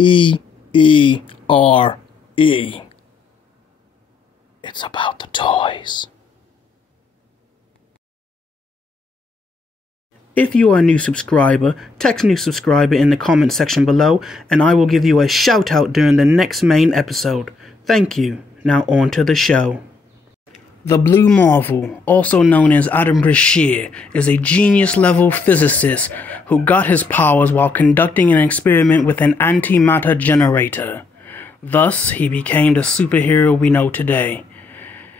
E-E-R-E. It's about the toys. If you are a new subscriber, text new subscriber in the comment section below, and I will give you a shout out during the next main episode. Thank you. Now on to the show. The Blue Marvel, also known as Adam Brashear, is a genius-level physicist who got his powers while conducting an experiment with an antimatter generator. Thus, he became the superhero we know today.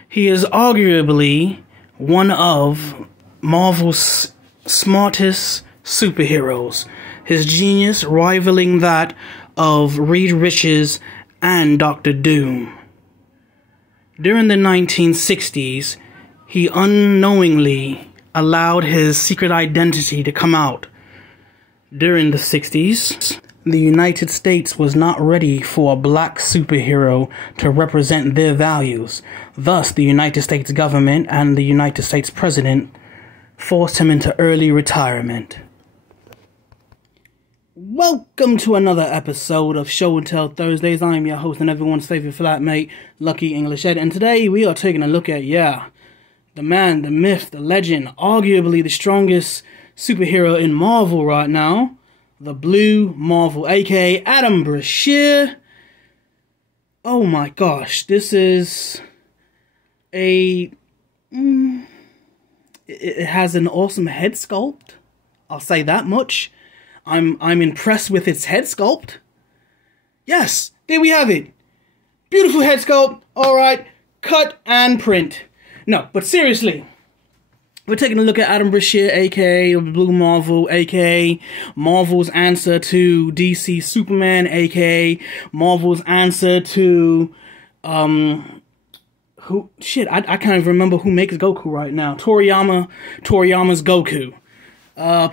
He is arguably one of Marvel's smartest superheroes, his genius rivaling that of Reed Richards and Dr. Doom. During the 1960s, he unknowingly allowed his secret identity to come out. During the 60s, the United States was not ready for a black superhero to represent their values. Thus, the United States government and the United States president forced him into early retirement. Welcome to another episode of Show and Tell Thursdays. I'm your host and everyone's favorite flatmate, Lucky English Ed, and today we are taking a look at, the man, the myth, the legend, arguably the strongest superhero in Marvel right now, the Blue Marvel, aka Adam Brashear. Oh my gosh, this is it has an awesome head sculpt. I'll say that much. I'm impressed with its head sculpt. Yes, there we have it. Beautiful head sculpt. Alright, cut and print. No, but seriously, we're taking a look at Adam Brashear, aka Blue Marvel, aka Marvel's answer to DC Superman, aka Marvel's answer to I can't even remember who makes Goku right now. Toriyama's Goku.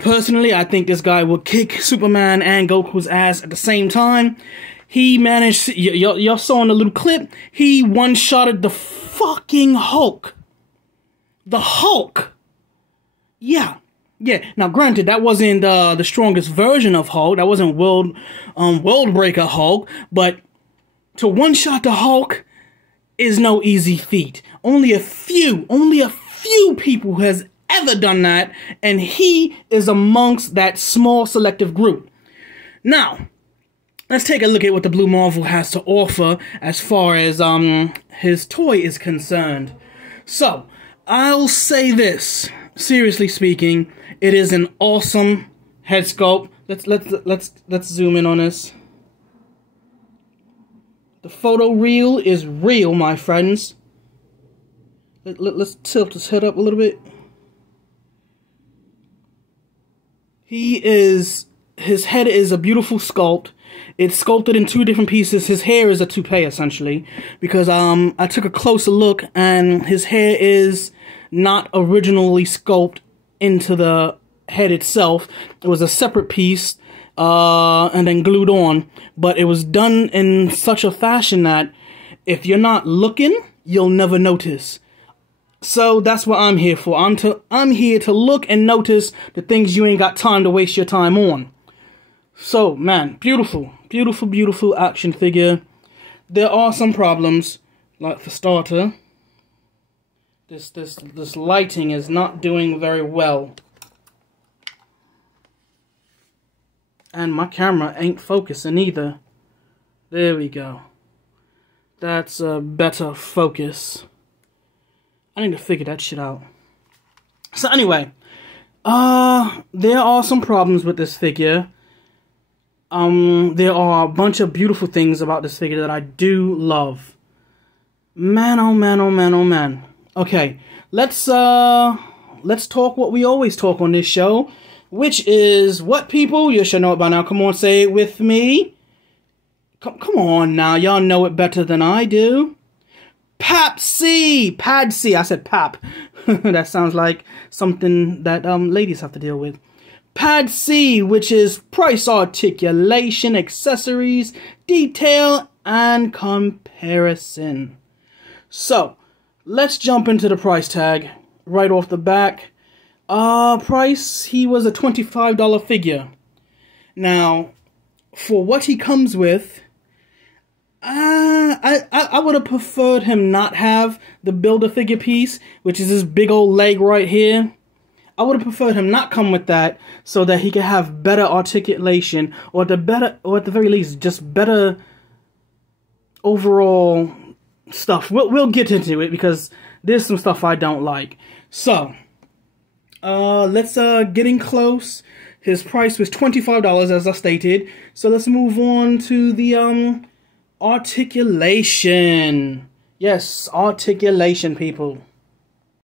Personally, I think this guy will kick Superman and Goku's ass at the same time. He managed, y'all saw in the little clip, he one-shotted the fucking Hulk. The Hulk. Yeah. Now, granted, that wasn't the strongest version of Hulk. That wasn't World Breaker Hulk. But to one-shot the Hulk is no easy feat. Only a few people has ever done that, and he is amongst that small selective group. Now, let's take a look at what the Blue Marvel has to offer as far as his toy is concerned. So, I'll say this, seriously speaking, it is an awesome head sculpt. Let's zoom in on this. The photo reel is real, my friends. Let's tilt his head up a little bit. His head is a beautiful sculpt. It's sculpted in two different pieces. His hair is a toupee, essentially, because I took a closer look, and his hair is not originally sculpted into the head itself. It was a separate piece, and then glued on, but it was done in such a fashion that if you're not looking, you'll never notice. So that's what I'm here for. I'm here to look and notice the things you ain't got time to waste your time on. So, man, beautiful action figure. There are some problems, like for starter, this lighting is not doing very well. And my camera ain't focusing either. There we go. That's a better focus. I need to figure that shit out. So anyway, there are some problems with this figure. There are a bunch of beautiful things about this figure that I do love. Man, oh man, oh man, oh man. Okay, let's talk what we always talk on this show, which is what, people? You should know it by now. Come on, say it with me. Come on now, y'all know it better than I do. Patsy! Padsy! I said pap. That sounds like something that ladies have to deal with. Padsy, which is price, articulation, accessories, detail, and comparison. So, let's jump into the price tag right off the back. Price, he was a $25 figure. Now, for what he comes with, I would have preferred him not have the Build-A-Figure piece, which is this big old leg right here. I would have preferred him not come with that, so that he could have better articulation, or at the very least, just better overall stuff. We'll get into it, because there's some stuff I don't like. So, let's getting close. His price was $25, as I stated. So let's move on to the articulation. Yes, articulation, people.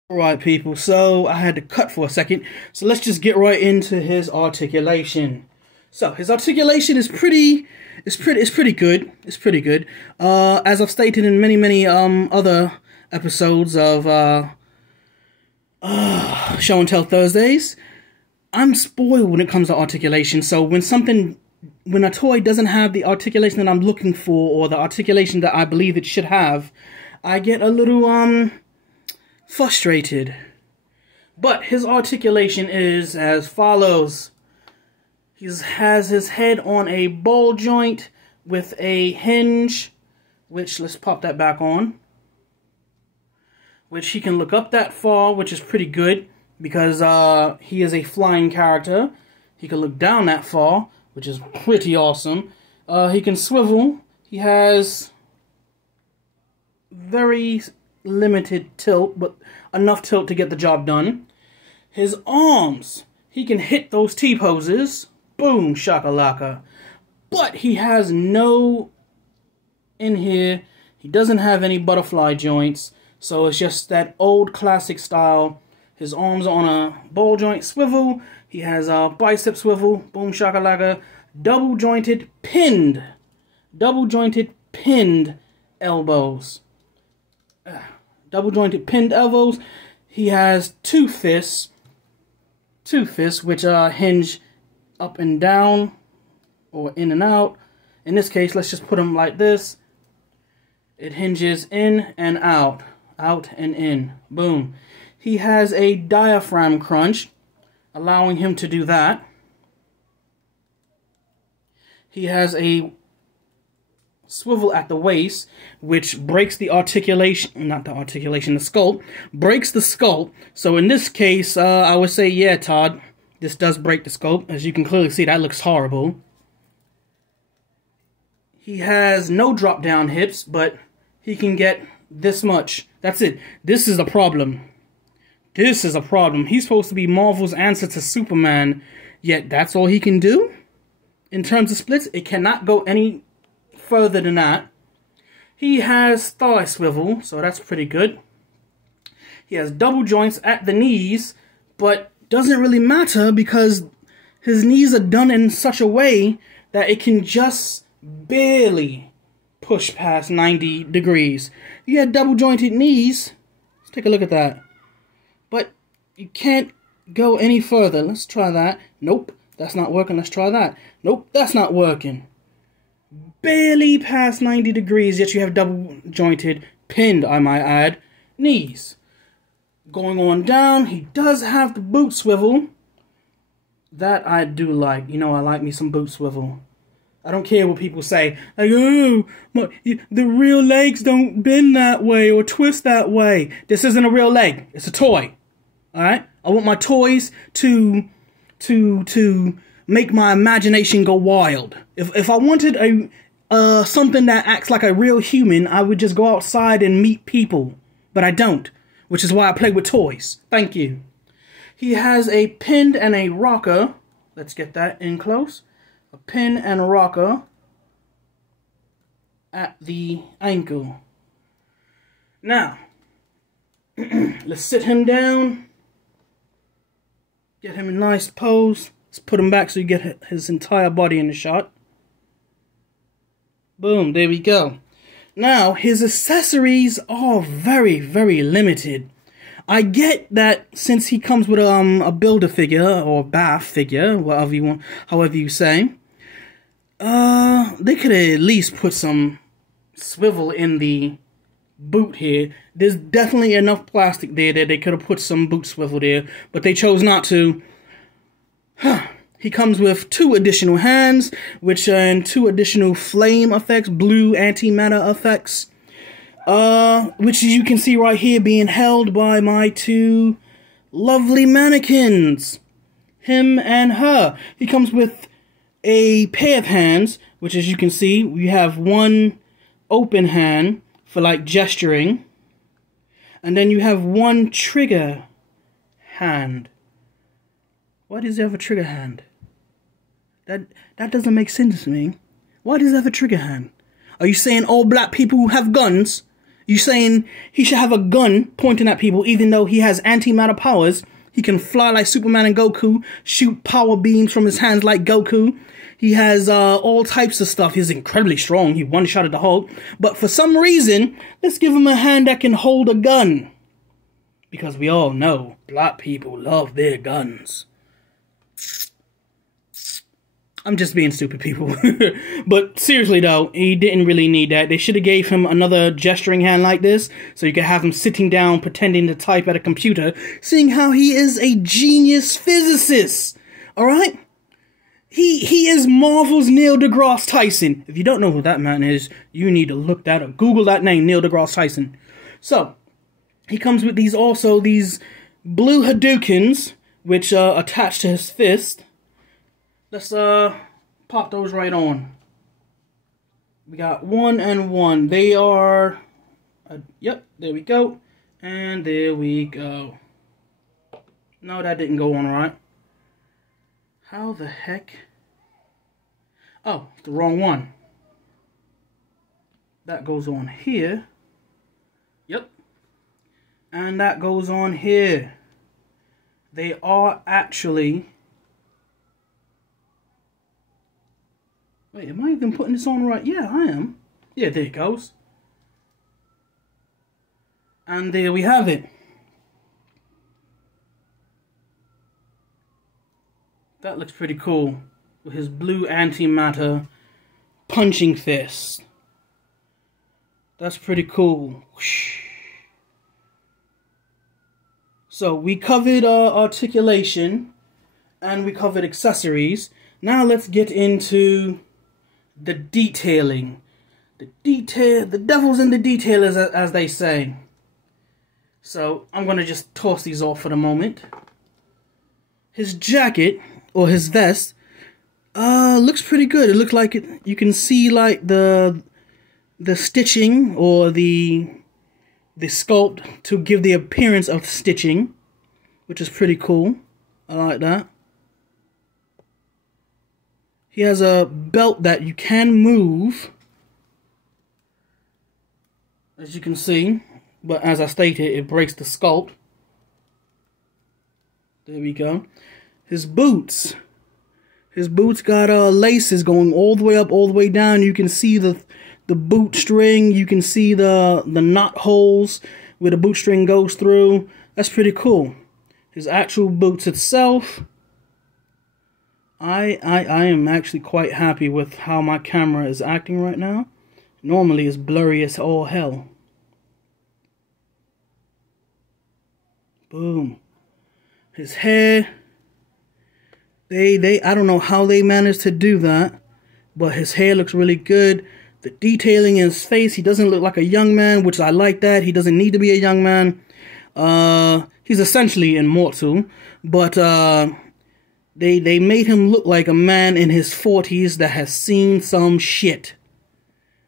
Alright, people, so I had to cut for a second. So let's just get right into his articulation. So his articulation is pretty good. It's pretty good. As I've stated in many other episodes of Show and Tell Thursdays, I'm spoiled when it comes to articulation. So when a toy doesn't have the articulation that I'm looking for, or the articulation that I believe it should have, I get a little frustrated. But his articulation is as follows. He has his head on a ball joint with a hinge, which, let's pop that back on, which he can look up that far, which is pretty good, because he is a flying character. He can look down that far, which is pretty awesome. He can swivel. He has very limited tilt, but enough tilt to get the job done. His arms, he can hit those T-poses. Boom, shakalaka. But he has no, in here, he doesn't have any butterfly joints. So it's just that old classic style. His arms are on a ball joint swivel. He has a bicep swivel. Boom shakalaka. Double jointed pinned elbows. Double jointed pinned elbows. He has two fists which hinge up and down, or in and out. In this case, let's just put them like this. It hinges in and out. Out and in. Boom. He has a diaphragm crunch, allowing him to do that. He has a swivel at the waist, which breaks the articulation, not the articulation, the sculpt, breaks the sculpt. So in this case, I would say, yeah, Todd, this does break the sculpt. As you can clearly see, that looks horrible. He has no drop down hips, but he can get this much. That's it. This is a problem. This is a problem. He's supposed to be Marvel's answer to Superman, yet that's all he can do? In terms of splits, it cannot go any further than that. He has thigh swivel, so that's pretty good. He has double joints at the knees, but doesn't really matter because his knees are done in such a way that it can just barely push past 90 degrees. You have double jointed knees. Let's take a look at that. But you can't go any further. Let's try that. Nope, that's not working. Let's try that. Nope, that's not working. Barely past 90 degrees, yet you have double jointed, pinned, I might add, knees. Going on down, he does have the boot swivel. That I do like. You know, I like me some boot swivel. I don't care what people say. Like, oh, the real legs don't bend that way or twist that way. This isn't a real leg. It's a toy. Alright? I want my toys to make my imagination go wild. If I wanted a something that acts like a real human, I would just go outside and meet people. But I don't. Which is why I play with toys. Thank you. He has a pin and a rocker. Let's get that in close. A pin and a rocker at the ankle. Now, let's sit him down. Get him a nice pose. Let's put him back so you get his entire body in the shot. Boom, there we go. Now, his accessories are very, very limited. I get that since he comes with a Build-A-Figure or bath figure, whatever you want, however you say, they could at least put some swivel in the boot here. There's definitely enough plastic there that they could have put some boot swivel there, but they chose not to. He comes with 2 additional hands, which are 2 additional flame effects, blue antimatter effects. Which you can see right here being held by my 2 lovely mannequins. Him and her. He comes with a pair of hands, which as you can see, we have 1 open hand for like gesturing. And then you have 1 trigger hand. Why does he have a trigger hand? That doesn't make sense to me. Why does he have a trigger hand? Are you saying all black people have guns? You saying he should have a gun pointing at people even though he has antimatter powers? He can fly like Superman and Goku, shoot power beams from his hands like Goku. He has all types of stuff. He's incredibly strong. He one-shotted the Hulk. But for some reason, let's give him a hand that can hold a gun. Because we all know black people love their guns. I'm just being stupid, people. But seriously, though, he didn't really need that. They should have gave him another gesturing hand like this, so you could have him sitting down pretending to type at a computer, seeing how he is a genius physicist. Alright? He is Marvel's Neil deGrasse Tyson. If you don't know who that man is, you need to look that up. Google that name, Neil deGrasse Tyson. So, he comes with these blue Hadoukens, which are attached to his fist. Let's pop those right on. We got 1 and 1. They are, yep, there we go. And there we go. No, that didn't go on right. How the heck? Oh, the wrong one. That goes on here. Yep. And that goes on here. They are actually... Wait, am I even putting this on right? Yeah, I am. Yeah, there it goes. And there we have it. That looks pretty cool. With his blue antimatter punching fist. That's pretty cool. Whoosh. So we covered articulation and we covered accessories. Now let's get into the detailing. The devil's in the detail, as they say. So I'm gonna just toss these off for the moment. His jacket or his vest looks pretty good. It looks like it. You can see like the stitching or the sculpt to give the appearance of stitching, which is pretty cool. I like that. He has a belt that you can move, as you can see, but as I stated, it breaks the sculpt. There we go. His boots got laces going all the way up, all the way down. You can see the boot string. You can see the knot holes where the bootstring goes through. That's pretty cool. His actual boots itself, I am actually quite happy with how my camera is acting right now. Normally it's blurry as all hell. Boom. His hair, I don't know how they managed to do that, but his hair looks really good. The detailing in his face, he doesn't look like a young man, which I like that. He doesn't need to be a young man. He's essentially immortal, but they made him look like a man in his 40s that has seen some shit.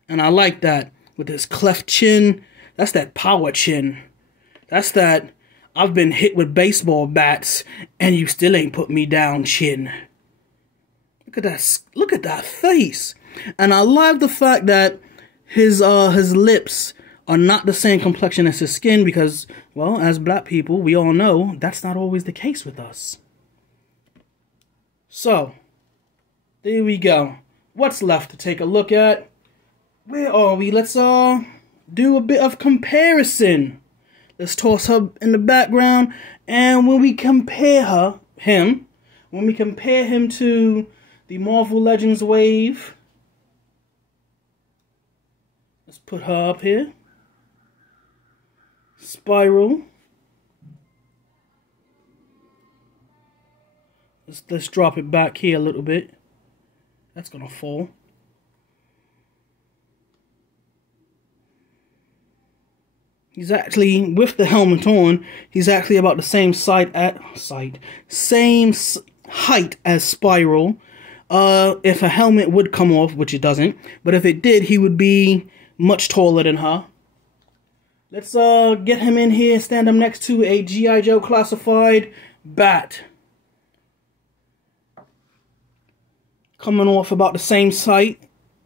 And I like that. With his cleft chin, that's that power chin. That's that I've been hit with baseball bats and you still ain't put me down chin. Look at that face. And I love the fact that his lips are not the same complexion as his skin because, well, as black people, we all know that's not always the case with us. So, there we go. What's left to take a look at? Where are we? Let's do a bit of comparison. Let's toss her in the background, and when we compare him to the Marvel Legends wave, let's put her up here. Spiral. Let's drop it back here a little bit. That's gonna fall. He's actually, with the helmet on, he's actually about the same same height as Spiral. If a helmet would come off, which it doesn't, but if it did, he would be much taller than her. Let's get him in here, stand him next to a G.I. Joe classified Bat. Coming off about the same sight.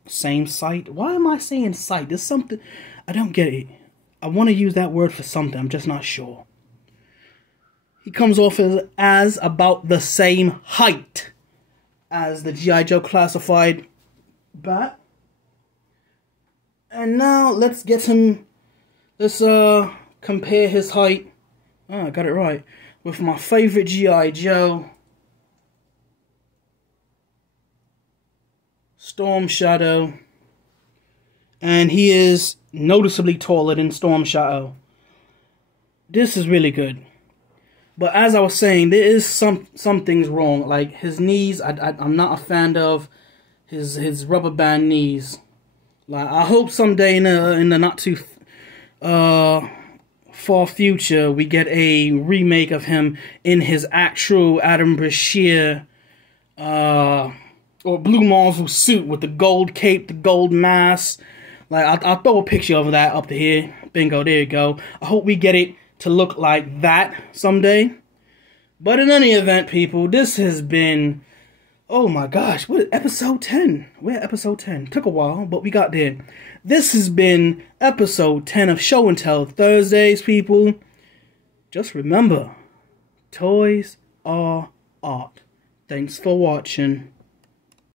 Same sight? Why am I saying sight? There's something, I don't get it. I want to use that word for something, I'm just not sure. He comes off as about the same height as the G.I. Joe classified Bat. And now let's get him, let's compare his height, I got it right, with my favorite G.I. Joe, Storm Shadow. And he is noticeably taller than Storm Shadow. This is really good. But as I was saying, there is some things wrong. Like his knees, I'm not a fan of his rubber band knees. Like I hope someday in the not too far future we get a remake of him in his actual Adam Brashear or Blue Marvel suit with the gold cape, the gold mask. Like, I'll throw a picture of that up to here. Bingo, there you go. I hope we get it to look like that someday. But in any event, people, this has been... Oh my gosh, what, episode 10? We're at episode 10. Took a while, but we got there. This has been episode 10 of Show and Tell Thursdays, people. Just remember, toys are art. Thanks for watching.